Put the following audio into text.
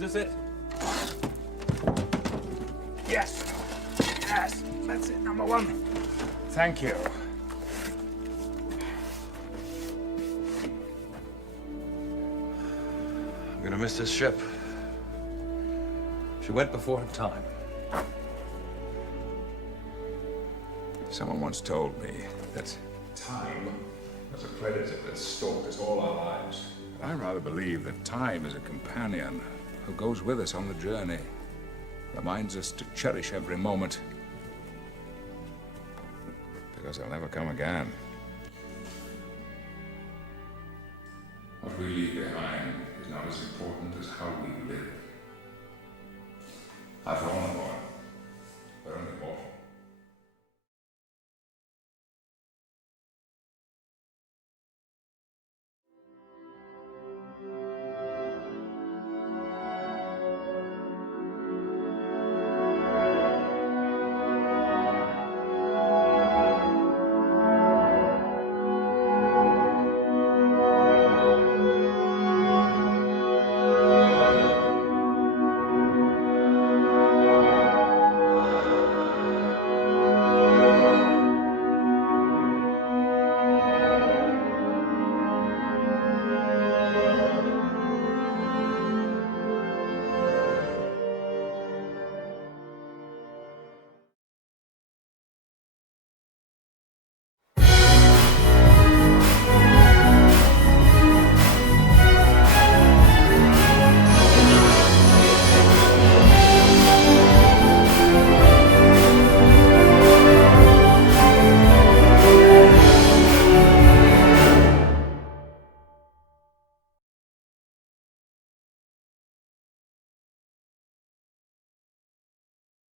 Is this it? Yes. Yes. That's it, number one. Thank you. I'm gonna miss this ship. She went before her time. Someone once told me that time was a predator that stalked us all our lives. And I rather believe that time is a companion who goes with us on the journey, reminds us to cherish every moment, because they'll never come again. What we leave behind is not as important as how we live. I've fallen